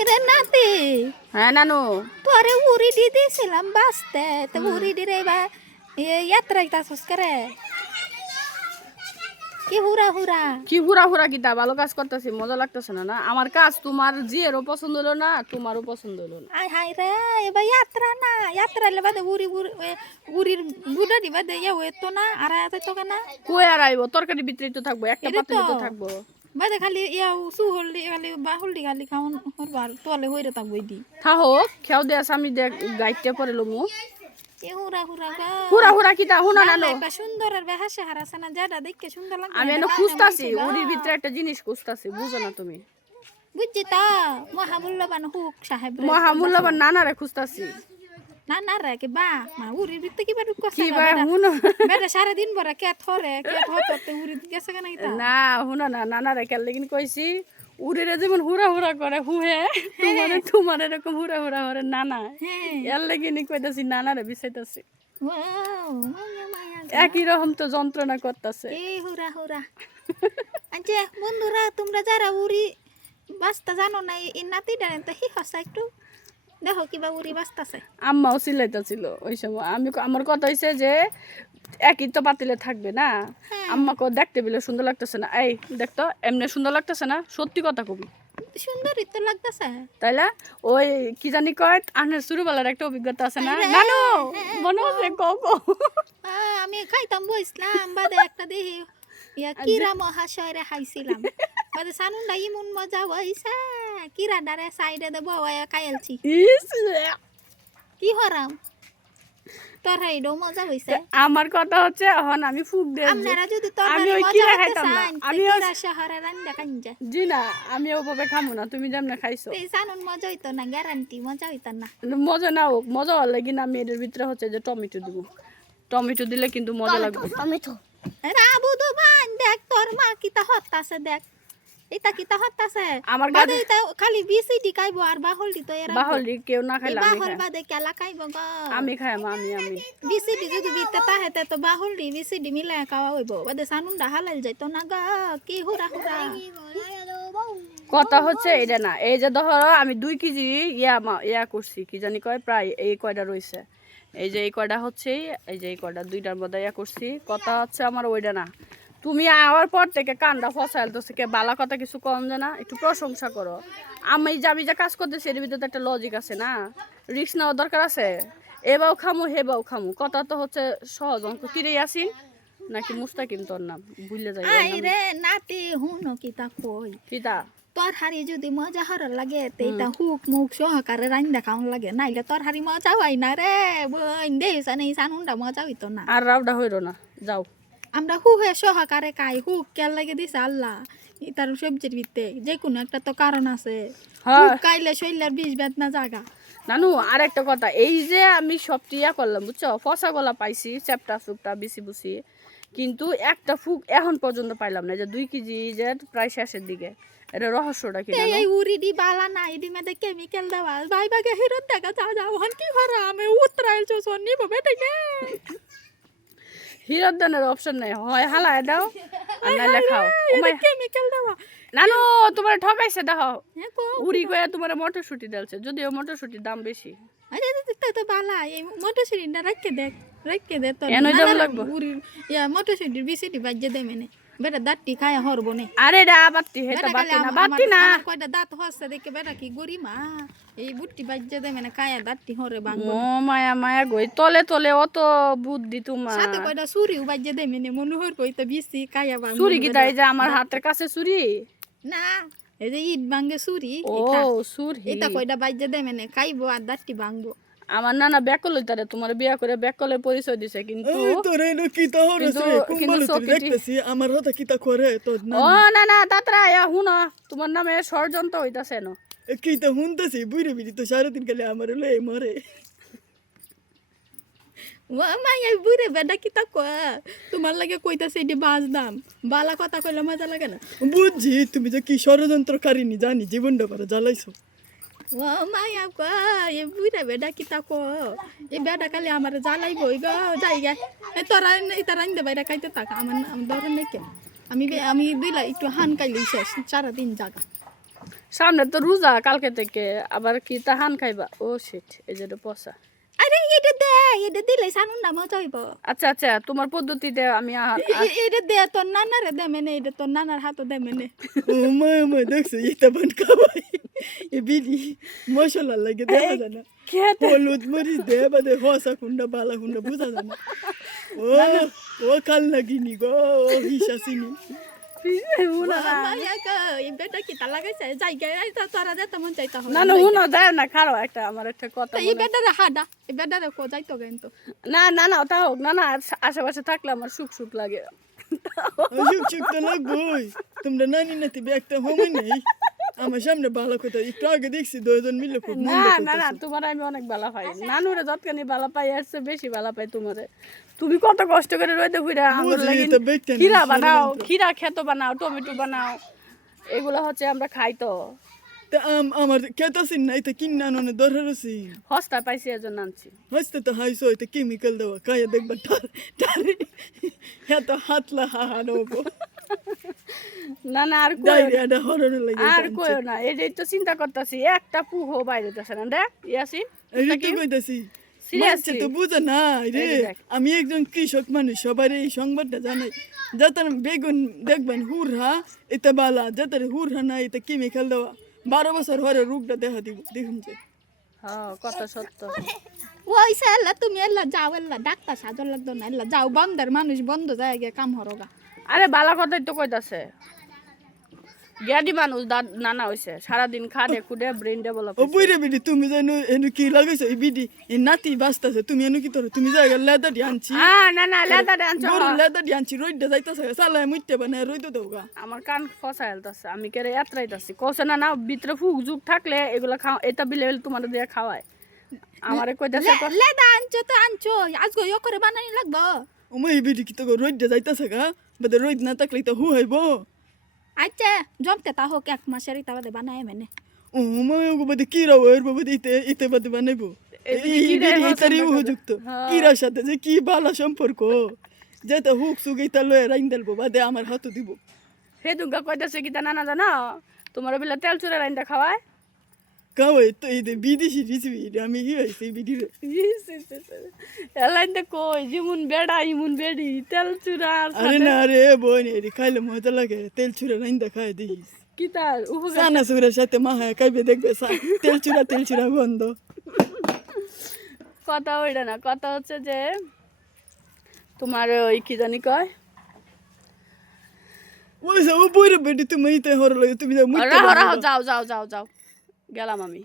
কিরে নাতি হ্যাঁ নানু তোরে উড়ি দিয়ে দিয়েছিলাম বাঁচতে তো উড়ি দিয়ে এবার যাত্রা যাচ্ছিস করে কি হুরা হুরা কি হুরা হুরা কিতা ভালো কাজ করতেছি মজা লাগতেছে না না আমার কাজ তোমার জিয়েরও পছন্দ হলো না তোমারও পছন্দ হলো না আয় হায় রে এবার যাত্রা না যাত্রা এলে বাদে উড়ি উড়ির বুড়া দি বাদে ইয়ে হইতো না আর তো কেনা কই আর আইব তরকারি বিতরিত থাকবো একটা এটা পাতিলে তো তো। থাকবো বাদে খালি ইয়া সু হলদি খালি বা হলদি খালি খাওন হরবার তোলে হইরে থাকবো দি থাহো খেয়াও দেয়া আমি দেখ গাইতে পরে লমু এ হুরা হুরা গা হুরা হুরা কিতা হুনা নানু একটা সুন্দর আর বেহাসে হারাছে না যেটা দেখতে সুন্দর লাগে আমি এনে খুঁজতাছি উড়ির ভিতরে একটা জিনিস খুঁজতাছি বুঝো না তুমি বুঝছি তা মহামূল্যবান হুক সাহেব রে। মহামূল্যবান নানারে খুঁজতাছি না না রে কি বা মা উড়ির ভিতরে কি বাড়ি কষ্ট কি ভাই হুনো বেটা সারাদিন ভরা কে থরে কে থতে উড়ি গেছে কেন এটা না হুনো না নানারে কেন লেকিন কইছি উড়িরে যেমন হুরা হুরা করে হুহে তোমার এরকম হুরা হুরা করে নানা হ্যাঁ এর লেগিনি কইতাছি নানারে বিছাইতাছি ওয়াও মায়া মায়া একই রকম তো যন্ত্রণা করতেছে এ হুরা হুরা আচ্ছা বন্ধুরা তোমরা যারা উড়ি বাস্তা জানো না এই নাতিটা তো হি হসা একটু দেখো কিবা উড়ি বাস্তাছে আম্মাও চিল্লাইতেছিল ওই সময় আমার কথা হইছে যে একই তো পাতিলে থাকবে না আম্মাকে দেখতে পেলে সুন্দর লাগতেছে না এই দেখতো এমনি সুন্দর লাগতেছে না সত্যি কথা কবি সুন্দরই তো লাগতেছে তাইলা ওই কি জানি কয় আনের শুরুবেলার একটা অভিজ্ঞতা আছে না নানু মনে হচ্ছে কো আমি খাইতাম বইছিলাম বাদে একটা দেখি ইয়া কিরা মহাশয়রে খাইছিলাম বাদে সানুনটা ইমন মজা হইছে কিরা ডারে সাইডে দে বওয়া খাইলছি ইস কি হরাম তোর হাইডো মজা হইছে আমার কথা হচ্ছে এখন আমি ফুক দিয়ে আপনারা যদি আমি তরকারি ওই মজা কিরা হইতে খাইতাম না চান আমি কিরা শহরে রান্দা কাঞ্জা জি না আমি ওভাবে খামো না তুমি যেমন খাইছো এই সানুন মজা হইতো না গ্যারান্টি মজা হইতো না মজা না হোক মজা হওয়ার লাগি না আমি এর ভিতরে হচ্ছে যে টমেটো দিব টমেটো দিলে কিন্তু মজা লাগবে টমেটো রাবু দুবান দেখ তোর মা কিতা হত্তাছে দেখ এটা কিতা হত্তাছে আমার বাদে এটা খালি বিসিডি খাইবো আর বাহলডি তো এরা বাহলি কেউ না খাইলে আমি বাহল খাই বাদে কেলা খাইবো গো আমি খাই আমি বিসিডি যদি বিতে তাহেতে তো বাহলডি বিসিডি মিলাই খাওয়া হইবো বাদে সানুনডা হালাল যাইতো না গো কি হুরা হুরা কথা হচ্ছে এটা না এই যে ধরো আমি 2 কেজি ইয়া করছি কি জানি কয় প্রায় এই কয়টা রইছে এই যে এই কয়টা হচ্ছে এই যে এই কয়টা দুইটার মধ্যে ইয়া করছি কথা হচ্ছে আমার ওইটা না তুমি আওয়ার পর থেকে কান্দা ফসাইল তো কে বালা কথা কিছু কম যে না একটু প্রশংসা করো আমি যা কাজ করতেছি এর ভিতরে তো একটা লজিক আছে না রিস্ক নেওয়ার দরকার আছে এবাও খামু হেবাও খামু কথা তো হচ্ছে সহজ অঙ্ক কিরে আসিন নাকি মুস্তাকিম তোর নাম ভুলে যাই আই রে নাতি হুনো কিতা কই কিতা তোর হারি যদি মজা হর লাগে তেইটা হুক মুখ সহকারে রান্দা খাওন লাগে নাইলে তোর হারি মজা হয় না রে বইন দেইছা নেই সানুনডা মজা হইতো না আর রাউডা হইল না যাও আমরা হুহে সহকারে খাই হুক কেল লাগে দিছে আল্লাহ তার সবজির ভিতরে যে কোনো একটা তো কারণ আছে হ্যাঁ। হুক খাইলে শরীরের বিষ বেদনা জাগা নানু আর একটা কথা এই যে আমি সব টিয়া করলাম বুঝছো ফসা গলা পাইছি চ্যাপটা চুপটা বিসি বুসি কিন্তু একটা ফুক এখন পর্যন্ত পাইলাম না যে 2 কেজি যে প্রায় শেষের দিকে এটা রহস্যটা কি এই উড়ি দি বালা না ইদি মেদে কেমিক্যাল দেওয়া ভাই বাগে হিরত দেখা যাও হন কি হরা আমি উতরাইল চো সন্নি ববে থেকে হিরত দানের অপশন নাই হয় হালায় দাও আর নাইলে খাও কেমিক্যাল দেওয়া নানু তোমার ঠকাইছে দেখো হ্যাঁ কো উড়ি গয়া তোমার মটরশুটি দিলছে যদিও মটরশুটির দাম বেশি আরে তো বালা এই মোটরসাইকেলটা রাখকে দে তো এনই দাম লাগবো উড়ি ইয়া মোটরসাইকেল বিসিটি বাজে দে মেনে বেটা দাঁতটি খায় হরবো নে আরে রা বাত্তি হেটা বাত্তি না কয়টা দাঁত হচ্ছে দেখে বেটা কি গরিমা এই বুটটি বাজে দে মানে খায় দাঁতটি হরে বাংব ও মায়া গই তলে তলে অত বুদ্ধি তোমার সাথে কয়টা চুরিও বাজে দে মেনে মনে হর কইতে বিসি খায়া বাংব চুরি কি তাই যে আমার হাতের কাছে চুরি না এই যে ইট ভাঙ্গে চুরি ও চুরি এটা কয়টা বাজে দে মেনে খাইবো আর দাঁতটি ভাঙবো আমার নানা ব্যাকল হইতারে তোমার বিয়া করে ব্যাকলের পরিচয় দিছে কিন্তু তোরে নো কিতা হরছে কুম্বাল তুই দেখতেছি আমার হতা কিতা করে তো ও না না তাতরা হুনো তোমার নামে ষড়যন্ত্র হইতাছে না কিতা হুনতেছি বুইরে বিড়ি তো সারাদিন গেলে আমার লয়ে মরে ও মাই বুড়ে বেটা কিতা কয় তোমার লাগে কইতাছে এটি বাজ দাম বালা কথা কইলে মজা লাগে না বুঝছি তুমি যে কি ষড়যন্ত্রকারিনী জানি জীবনটা পারে জ্বালাইছো ও মায়া কয় এ বুড়ে বেটা কিতা ক এ বেটা কালি আমার জ্বালাইবই গো যাই গে এ তোরা এটা রান্দে বাইরে খাইতে থাক আমার দরকার নেই কে আমি দিলা একটু হান কাইলি শেষ সারাদিন জাগা সামনে তো রোজা কালকে থেকে আবার কি তাহান খাইবা ও শিট এই যে এটা পচা আরে এটা দিলে সানুন না মজা হইব আচ্ছা আচ্ছা তোমার পদ্ধতিতে আমি এটা দে তোর নানারে দে মেনে এটা তোর নানার হাতও দে মেনে ও মা দেখছো এটা বান খাওয়াই এ বিডি মশলা লাগে দেখা যায় না খেতে হলুদ মরিচ দে বাদে হসা কুন্ডা বালা কুন্ডা বুঝা যায় না ও কাল লাগিনি গো ও হিসাসিনি মায়া গো এই বেটা কি তা লাগাইছে জায়গায় আইতা তোরা যেতে মন চাইতা হবে না না হুনো যায় না খারো একটা আমার একটা কথা এই বেটারে হাডা এই বেটারে কো যাইতো কিন্তু না না না ওটা হোক না না আশেপাশে থাকলে আমার সুখ সুখ লাগে অসুখ সুখ তো লাগবই তোমরা নানি নাতি একটা হোমে নেই আমার সামনে ভালো কথা একটু আগে দেখছি দুজন মিলে খুব না মন্দ না না করতেছে তোমার আমি অনেক ভালো পাই নানুরে যতখানি ভালো পাই আসছে বেশি ভালো পাই তোমারে তুমি কত কষ্ট করে রইতে ঘুরে আমার বুঝি, লাগি তো দেখতে নেই, খিরা সারা বানাও দিন তো। খিরা খেতো বানাও টমেটো বানাও এগুলো হচ্ছে আমরা খাই তো তা আমার কেতাছি না এটা কিনা ননে দরকার আছে হস্তা পাইছি এজন্য আনছি হাসতে তো হাইছো এটা কেমিক্যাল দেওয়া খাইয়া দেখবা টারে এত হাতলা হাহানো না না আর কইও না। ডায়রিয়াটা হরণ লাগে আর কইও না এটাই তো চিন্তা করতেছি একটা পুহো বাইরে যাচ্ছে না দেখ ইয়াসিন এটা কি কইতাছি Seriously? তো বুঝে না রে এই দেখ। আমি একজন কৃষক মানুষ সবার এই সংবাদটা জানাই যাতে বেগুন দেখবেন হুরহা এটা বালা যাতে হুরহা না এটা কেমিক্যাল দেওয়া 12 বছর হরে রোগটা দেখা দিব দেখুন যে হ্যাঁ কথা সত্য ওই সাল্লা তুমি এল্লা যাও এল্লা ডাক্তার সাজর লাগতো না এল্লা যাও বন্ধের মানুষ বন্ধ যায় গিয়ে কাম হরগা আরে বালা কথাই তো কইতাছে জ্ঞানী মানুষ নানা হইছে সারাদিন খাটে খুঁড়ে ব্রেন ডেভেলপ ও বুইরে বিডি তুমি জানো এনু কি লাগাইছো এই বিডি এই নাতি বাস্তাছে তুমি এনু কি তোর তুমি জায়গা লেদা দি আনছি না না লেদা ডান্স গরু লেদা দি আনছি রইডা যাইতাছে সালায় মুইতে বানায় রইতো দাওগা আমার কান ফসা হেলতাছে আমি কেরে এত্রাইতাছি কইছে না না ভিতরে ফুক জুক থাকলে এগুলা খাও এটা বিলে তোমার দিয়ে খাওয়ায় আমারে কইতাছে লেদা আনছো তো আনছো আজকে ইয়ে করে বানানি লাগবো ও মই বিডি কি তো রইডা যাইতাছে গা বদে রইদ না থাকলে তো হু হইবো আচ্ছা জমতে তা হোক 1 মাসের ইতা বাদে বানায় মেনে ও মই ওগো বদে কি রাও এর বদে ইতে বদে বানাইবো এই বিডি ইতারি উপযুক্ত কিরার সাথে যে কি ভালো সম্পর্ক যেটা হুক সুক ইতা লয়ে রাইন দেলবো বাদে আমার হাতও দিব হে দুর্গা কইতাছে কি তা নানা জানো তোমার বিলে তেল চুরে রাইন্দা খাওয়ায় কাওই তো এই বিদেশি রেসিপি আমি কি হইছে বিডি রে এলাইন্দা কই যেমন বেড়া ইমন বেড়ি তেল চুরা আরে না রে বোন এরি খাইলে মজা লাগে তেল চুরা রাইন্দা খাই দিস কি তার উপকার সানা সুরের সাথে মাহা খাইবে দেখবে তেল চুরা বন্ধ কথা ওইটা না কথা হচ্ছে যে তোমার ওই কি জানি কয় ওই সব বইরে বেটি তুমি ইতে হর লাগে তুমি যা মুইতে রাহো রাহো যাও যাও যাও যাও গেলাম আমি